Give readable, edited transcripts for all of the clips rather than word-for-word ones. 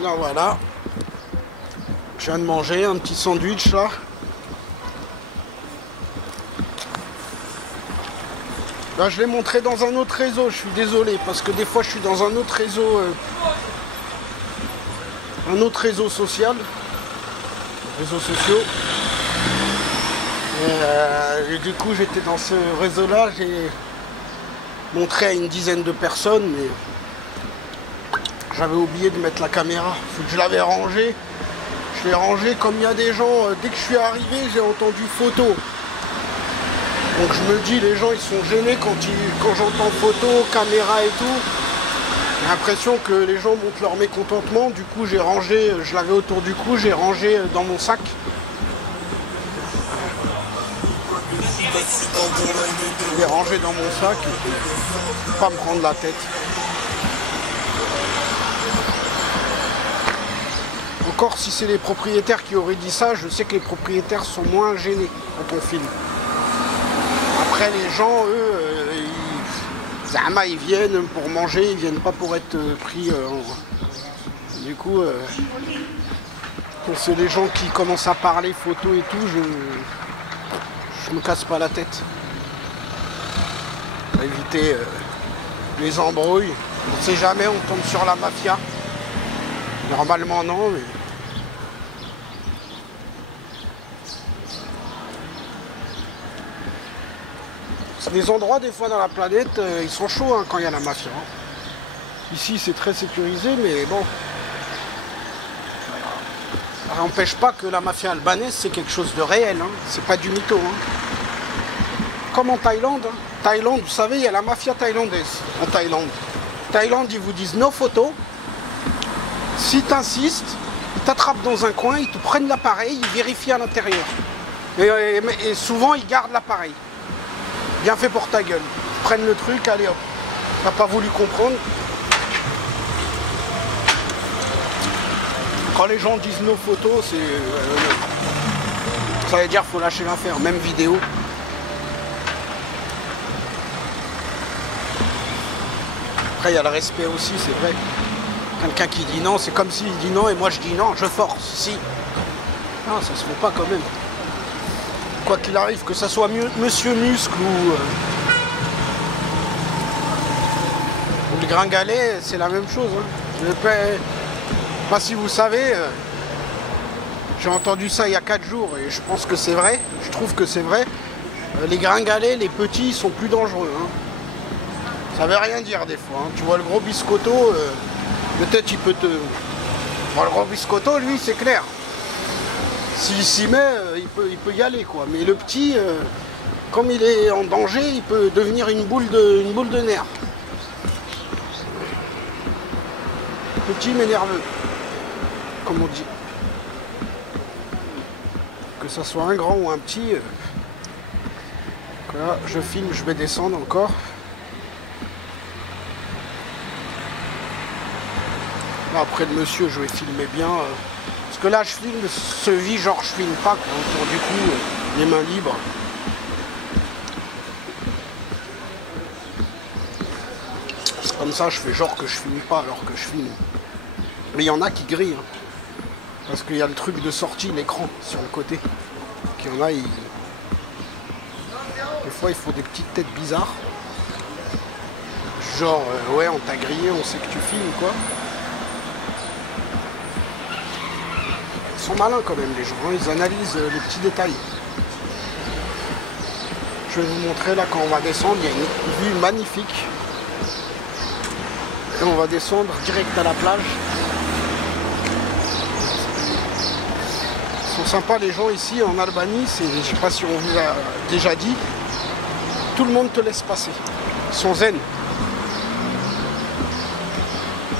Là voilà. Je viens de manger un petit sandwich là. Là je l'ai montré dans un autre réseau, je suis désolé parce que des fois je suis dans un autre réseau social, réseaux sociaux. Et du coup j'étais dans ce réseau là, j'ai montré à une dizaine de personnes, mais j'avais oublié de mettre la caméra. Faut que je l'avais rangé. Je l'ai rangé comme il y a des gens, dès que je suis arrivé, j'ai entendu photo. Donc je me dis, les gens ils sont gênés quand j'entends photo, caméra et tout. J'ai l'impression que les gens montrent leur mécontentement. Du coup j'ai rangé, je l'avais autour du cou, j'ai rangé dans mon sac. Je l'ai rangé dans mon sac, pour pas me prendre la tête. Encore si c'est les propriétaires qui auraient dit ça, je sais que les propriétaires sont moins gênés quand on filme. Après les gens, eux, ils viennent pour manger, ils viennent pas pour être pris Du coup, quand c'est les gens qui commencent à parler photo et tout, je me casse pas la tête. Pour éviter les embrouilles. On ne sait jamais, on tombe sur la mafia. Normalement non, mais... Les endroits des fois dans la planète, ils sont chauds hein, quand il y a la mafia. Ici c'est très sécurisé, mais bon. Ça n'empêche pas que la mafia albanaise c'est quelque chose de réel, hein. C'est pas du mytho. Hein. Comme en Thaïlande. Hein. Thaïlande, vous savez, il y a la mafia thaïlandaise en Thaïlande. Thaïlande, ils vous disent nos photos. Si tu insistes, ils t'attrapent dans un coin, ils te prennent l'appareil, ils vérifient à l'intérieur. Et souvent ils gardent l'appareil. Bien fait pour ta gueule. Ils prennent le truc, allez hop. T'as pas voulu comprendre. Quand les gens disent nos photos, c'est... ça veut dire faut lâcher l'affaire, même vidéo. Après il y a le respect aussi, c'est vrai. Quelqu'un qui dit non, c'est comme s'il dit non et moi je dis non, je force, si. Non, ça se fait pas quand même. Quoi qu'il arrive, que ça soit Monsieur Muscle ou le Gringalet, c'est la même chose. Hein. Je ne sais pas si vous savez, j'ai entendu ça il y a 4 jours et je pense que c'est vrai, je trouve que c'est vrai. Les Gringalets, les petits, ils sont plus dangereux. Hein. Ça veut rien dire des fois. Hein. Tu vois le gros biscotto, peut-être il peut te... Bon, le gros biscotto, lui, c'est clair. S'il s'y met, il peut y aller, quoi. Mais le petit, comme il est en danger, il peut devenir une boule de nerfs. Petit mais nerveux, comme on dit. Que ça soit un grand ou un petit. Là, je filme, je vais descendre encore. Là, après le monsieur, je vais filmer bien. Parce que là, je filme ce vie, genre je filme pas, quoi, autour du cou, les mains libres. C'est comme ça, je fais genre que je filme pas alors que je filme. Mais il y en a qui grillent. Hein, parce qu'il y a le truc de sortie, l'écran, sur le côté. Donc il y en a, des fois, ils font des petites têtes bizarres. Genre, ouais, on t'a grillé, on sait que tu filmes, quoi. Ils sont malins quand même les gens, hein. Ils analysent les petits détails. Je vais vous montrer là quand on va descendre, il y a une vue magnifique. Et on va descendre direct à la plage. Ils sont sympas les gens ici en Albanie, je sais pas si on vous a déjà dit. Tout le monde te laisse passer. Ils sont zen.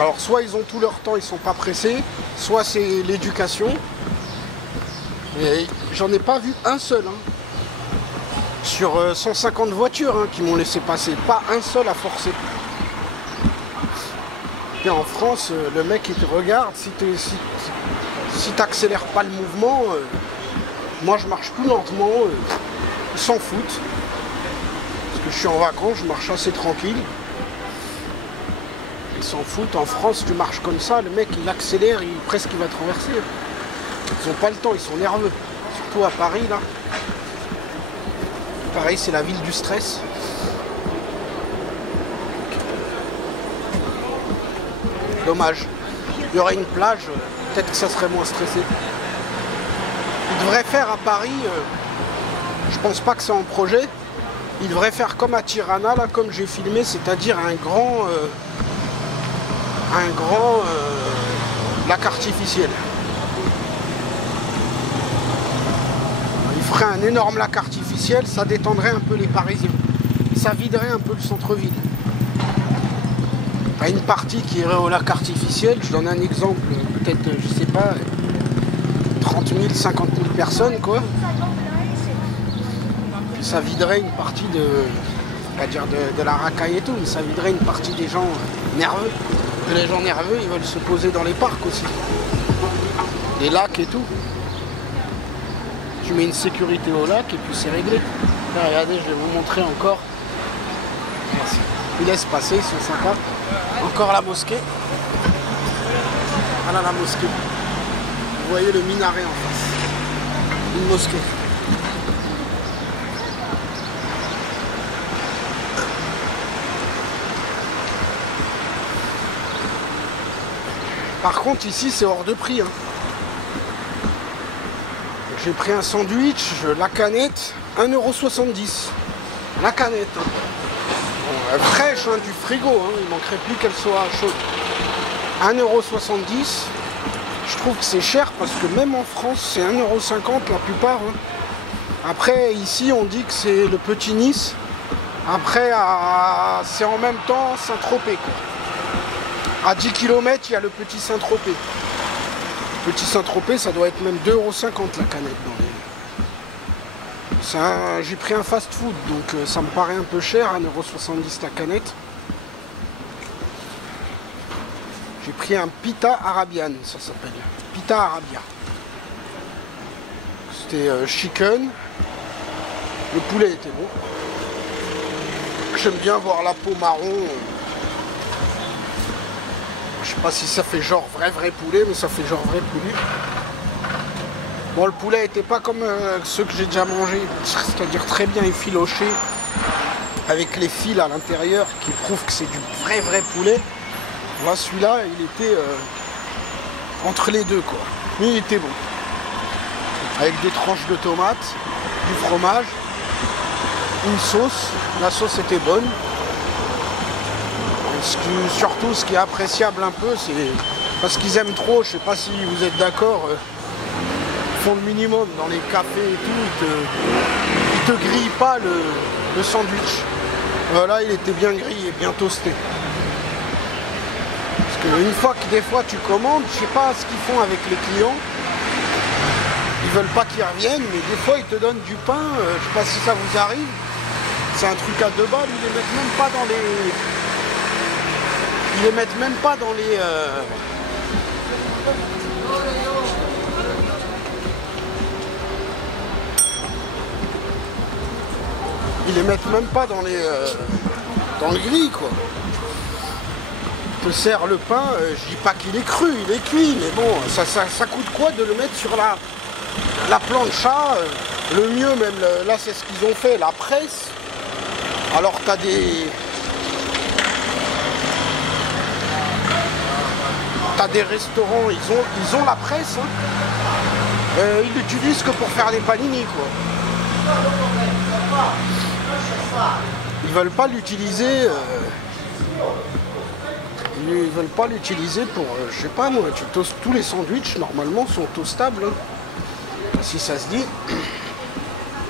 Alors soit ils ont tout leur temps, ils sont pas pressés, soit c'est l'éducation. Et j'en ai pas vu un seul. Hein. Sur 150 voitures hein, qui m'ont laissé passer, pas un seul à forcer. Et en France, le mec il te regarde, si t'accélères pas le mouvement, moi je marche plus lentement, ils s'en foutent. Parce que je suis en vacances, je marche assez tranquille. ils s'en foutent. En France, tu marches comme ça, le mec, il accélère, presque il va te renverser. Ils n'ont pas le temps, ils sont nerveux. Surtout à Paris, là. Paris, c'est la ville du stress. Dommage. Il y aurait une plage, peut-être que ça serait moins stressé. Ils devraient faire à Paris, je pense pas que c'est en projet, ils devraient faire comme à Tirana, là, comme j'ai filmé, c'est-à-dire un grand lac artificiel. Ils feraient un énorme lac artificiel, ça détendrait un peu les Parisiens. Ça viderait un peu le centre-ville. À une partie qui irait au lac artificiel, je donne un exemple, peut-être, je sais pas, 30 000, 50 000 personnes, quoi. Puis ça viderait une partie pas dire de la racaille et tout, mais ça viderait une partie des gens nerveux. Et les gens nerveux, ils veulent se poser dans les parcs aussi. Les lacs et tout. Tu mets une sécurité au lac et puis c'est réglé. Là, regardez, je vais vous montrer encore. Merci. Ils laissent passer, ils sont sympas. Encore la mosquée. Voilà la mosquée. Vous voyez le minaret en face. Une mosquée. Par contre ici c'est hors de prix. Hein. J'ai pris un sandwich, la canette, 1,70 €. La canette. Hein. Bon, fraîche, hein, du frigo, hein. Il manquerait plus qu'elle soit chaude. 1,70 €. Je trouve que c'est cher parce que même en France c'est 1,50 € la plupart. Hein. Après ici on dit que c'est le petit Nice. Après c'est en même temps Saint-Tropez, quoi. À 10 km il y a le petit Saint-Tropez. Petit Saint-Tropez ça doit être même 2,50 € la canette dans les... J'ai pris un fast-food donc ça me paraît un peu cher, 1,70 € la canette. J'ai pris un pita arabian, ça s'appelle. Pita arabia. C'était chicken. Le poulet était bon. J'aime bien voir la peau marron. Je sais pas si ça fait genre vrai poulet, mais ça fait genre vrai poulet. Bon, le poulet était pas comme ceux que j'ai déjà mangés, c'est-à-dire très bien effiloché, avec les fils à l'intérieur qui prouvent que c'est du vrai poulet. Là, celui-là, il était entre les deux, quoi. Mais il était bon. Avec des tranches de tomates, du fromage, une sauce. La sauce était bonne. Surtout, ce qui est appréciable un peu, c'est parce qu'ils aiment trop, je sais pas si vous êtes d'accord, ils font le minimum dans les cafés et tout, ils te grillent pas le sandwich. Là, il était bien grillé, bien toasté. Une fois que des fois tu commandes, je sais pas ce qu'ils font avec les clients, ils veulent pas qu'ils reviennent, mais des fois ils te donnent du pain, je sais pas si ça vous arrive, c'est un truc à 2 balles, ils les mettent même pas dans les... Ils les mettent même pas dans les... Ils les mettent même pas dans les... dans le grill, quoi. Te sert le pain, je dis pas qu'il est cru, il est cuit, mais bon, ça coûte quoi de le mettre sur la plancha, le mieux même, là c'est ce qu'ils ont fait, la presse. Alors t'as des restaurants, ils ont la presse, hein. Ils l'utilisent que pour faire des panini, quoi. Ils veulent pas l'utiliser. Ils veulent pas l'utiliser pour, je sais pas moi, tu toastes tous les sandwichs, normalement, sont toastables. Hein. Si ça se dit,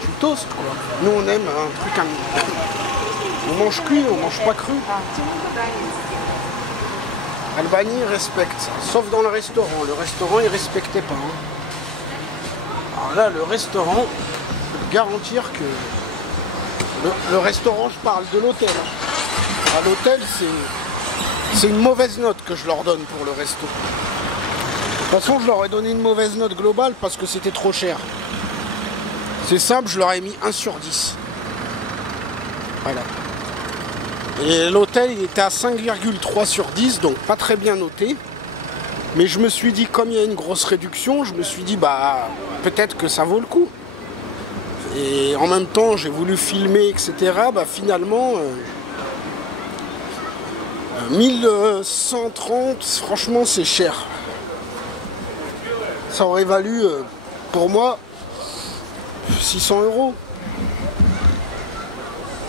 tu toastes, quoi. Nous, on aime un truc, on mange cuit, on mange pas cru. Albanie respecte ça, sauf dans le restaurant. Le restaurant, il respectait pas. Hein. Alors là, le restaurant, je peux te garantir que... Le restaurant, je parle de l'hôtel. Hein. À l'hôtel, c'est une mauvaise note que je leur donne pour le resto. De toute façon, je leur ai donné une mauvaise note globale parce que c'était trop cher. C'est simple, je leur ai mis 1 sur 10. Voilà. Et l'hôtel, il était à 5,3 sur 10, donc pas très bien noté. Mais je me suis dit, comme il y a une grosse réduction, je me suis dit, bah, peut-être que ça vaut le coup. Et en même temps, j'ai voulu filmer, etc. Bah, finalement, 1130, franchement, c'est cher. Ça aurait valu, pour moi, 600 €.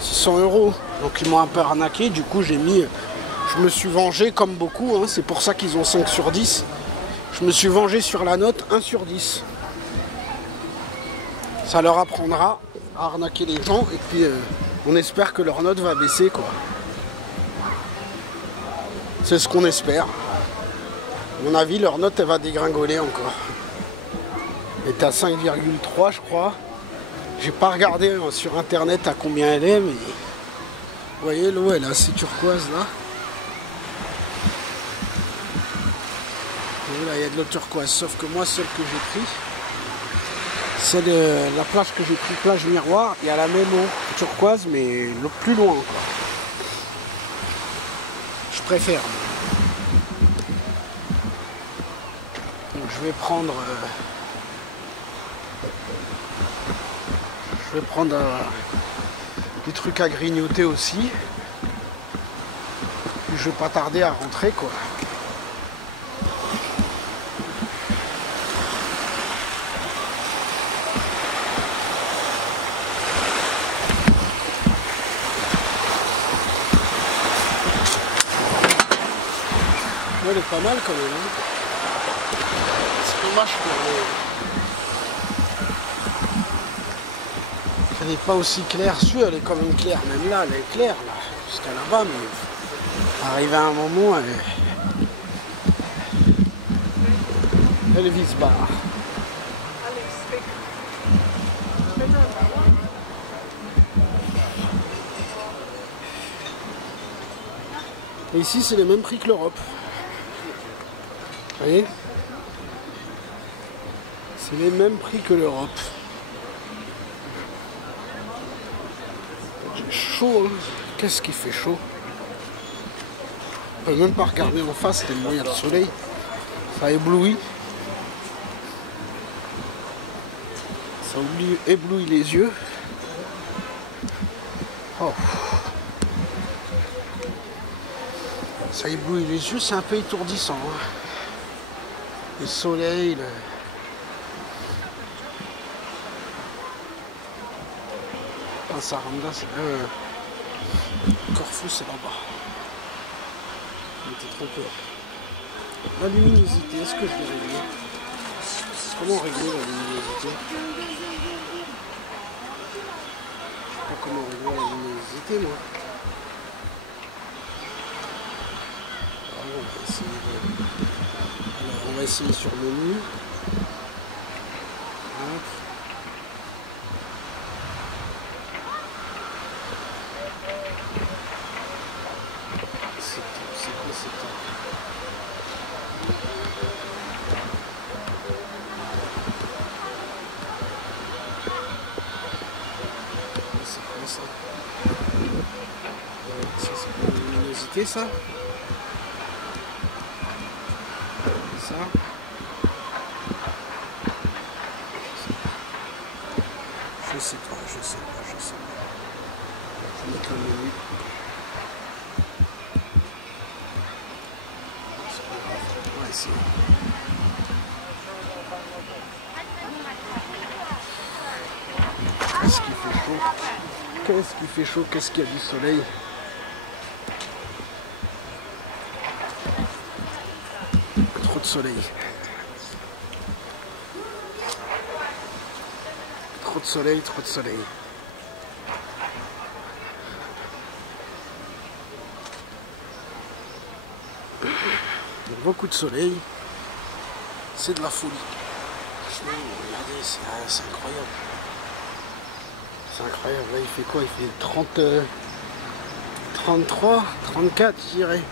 600 €. Donc ils m'ont un peu arnaqué, du coup je me suis vengé comme beaucoup, hein. C'est pour ça qu'ils ont 5 sur 10. Je me suis vengé sur la note 1 sur 10. Ça leur apprendra à arnaquer les gens et puis on espère que leur note va baisser, quoi. C'est ce qu'on espère. À mon avis, leur note elle va dégringoler encore. Elle est à 5,3 je crois. J'ai pas regardé sur internet à combien elle est, mais vous voyez, l'eau elle est assez turquoise là. Et là il y a de l'eau turquoise, sauf que moi celle que j'ai pris, c'est la plage que j'ai pris, plage miroir, il y a la même eau turquoise mais plus loin quoi. Je préfère. Donc je vais prendre des trucs à grignoter aussi. Puis je vais pas tarder à rentrer quoi. Elle est pas mal quand même. Hein. C'est dommage qu'elle n'est pas aussi claire. Si, elle est quand même claire. Même là, elle est claire là. Jusqu'à là-bas, mais arrivé à un moment, elle est vise-barre. Et ici, c'est les mêmes prix que l'Europe. Vous voyez? C'est les mêmes prix que l'Europe. Chaud, hein. Qu'est-ce qui fait chaud? On peut même pas regarder en face tellement il y a le soleil. Ça éblouit. Ça éblouit les yeux. Oh. Ça éblouit les yeux, c'est un peu étourdissant. Hein. Le soleil, Saranda, c'est Corfou, c'est là-bas. Je m'étais trompé. La luminosité, est-ce que je vais régler? Comment régler la luminosité? Je sais pas comment régler la luminosité, moi. Alors, on va essayer sur le menu. Hop. Ça, ça, je sais pas. Je vais mettre le menu. On va essayer. Qu'est-ce qui fait chaud? Qu'est-ce qui fait chaud? Qu'est-ce qu'il y a du soleil? Soleil. Trop de soleil, trop de soleil. Il y a beaucoup de soleil. C'est de la folie. Franchement, regardez, c'est incroyable. C'est incroyable. Là, il fait quoi? Il fait 30, 33, 34, je dirais.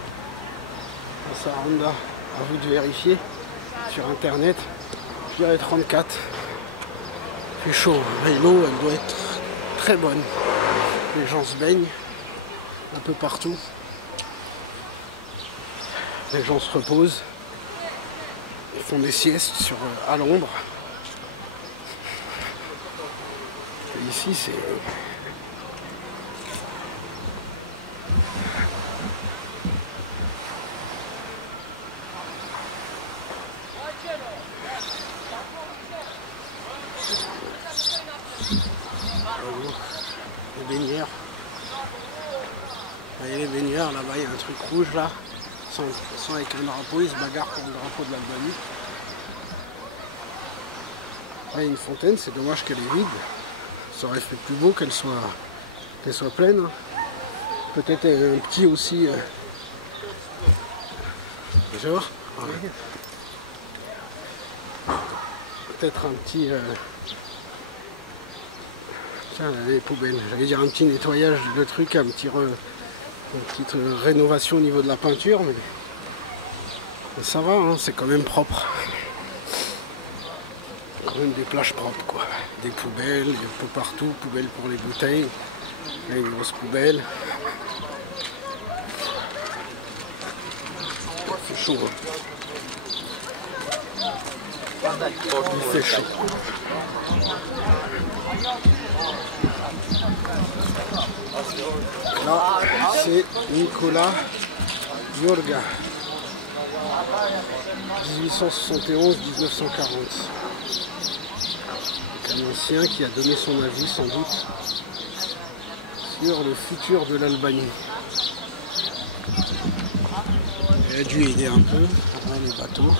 Ça Honda. À vous de vérifier sur internet. Je dirais 34. Il fait chaud. Et l'eau, elle doit être très bonne. Les gens se baignent. un peu partout. Les gens se reposent, ils font des siestes à l'ombre. Et ici c'est... Les baigneurs. Vous voyez les baigneurs, là-bas il y a un truc rouge là. Ils sont avec un drapeau, ils se bagarrent pour le drapeau de l'Albanie. Là il y a une fontaine, c'est dommage qu'elle est vide. Ça aurait fait plus beau qu'elle soit pleine. Peut-être un petit aussi. Genre. Ouais. Peut-être un petit... Tiens, les poubelles. J'allais dire un petit nettoyage de truc, une petite rénovation au niveau de la peinture, mais ça va, hein, c'est quand même propre. Quand même des plages propres, quoi. Des poubelles, un peu partout, poubelles pour les bouteilles, les grosses poubelles. Il fait chaud, hein. Il fait chaud. Là, c'est Nicolas Iorga, 1871-1940. Un ancien qui a donné son avis sans doute sur le futur de l'Albanie. Il a dû aider un peu avant les bateaux.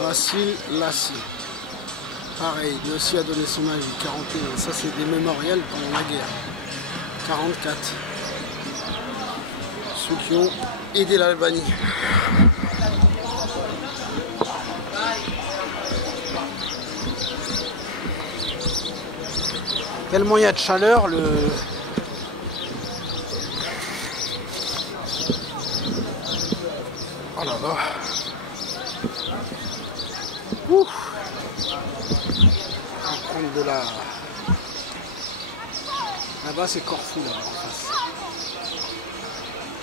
Vassil Lassi. Pareil, lui aussi a donné son avis, 41. Ça c'est des mémorials pendant la guerre. 44. Ceux qui ont aidé l'Albanie. Tellement il y a de chaleur, Oh là là. Ouh. De la... Là-bas c'est Corfou là en face.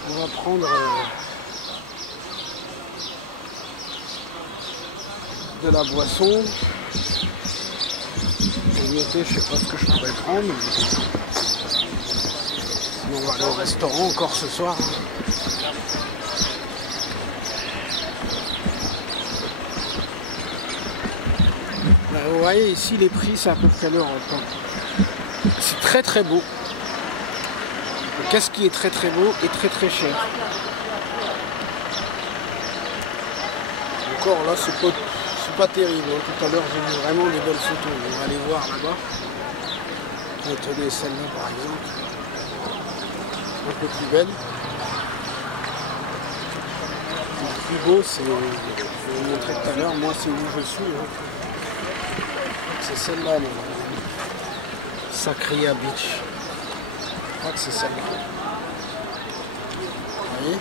On va prendre de la boisson. Pour noter, je sais pas ce que je pourrais prendre. Mais... Sinon on va aller au restaurant encore ce soir. Vous voyez ici les prix, c'est à peu près l'Europe. C'est très très beau. Qu'est-ce qui est très très beau et très très cher. Encore là c'est pas terrible. Tout à l'heure j'ai vu vraiment des belles photos. On va aller voir là-bas. Tenez celle-là par exemple. Un peu plus belle. Le plus beau c'est, je vais vous montrer tout à l'heure, moi c'est où je suis. C'est celle-là, Sakria Beach. Je crois que c'est celle-là. Vous voyez?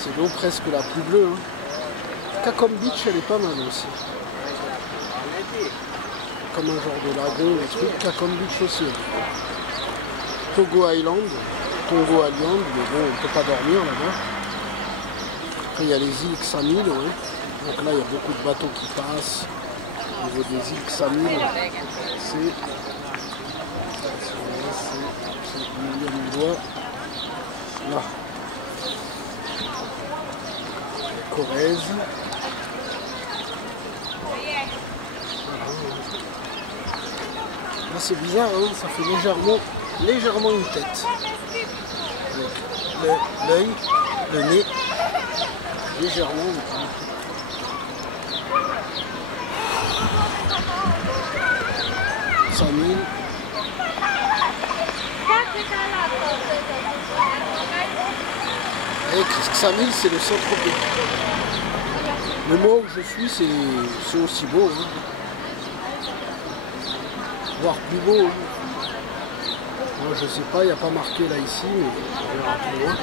C'est l'eau presque la plus bleue. Hein. Kakom Beach, elle est pas mal aussi. Comme un genre de lagon, des trucs. Kakom Beach aussi. Togo Island, mais bon, on ne peut pas dormir là-bas. Après, il y a les îles Ksamil, ouais. Donc là, il y a beaucoup de bateaux qui passent. Au niveau des îles Ksamil, c'est là. Corrèze. Là c'est bizarre, hein, ça fait légèrement une tête. L'œil, le nez, légèrement. 100 000. Et 100 000, c'est le Saint-Tropez. Mais moi où je suis, c'est aussi beau. Hein. Voire plus beau. Hein. Moi, je sais pas, il n'y a pas marqué là ici, mais on verra plus loin.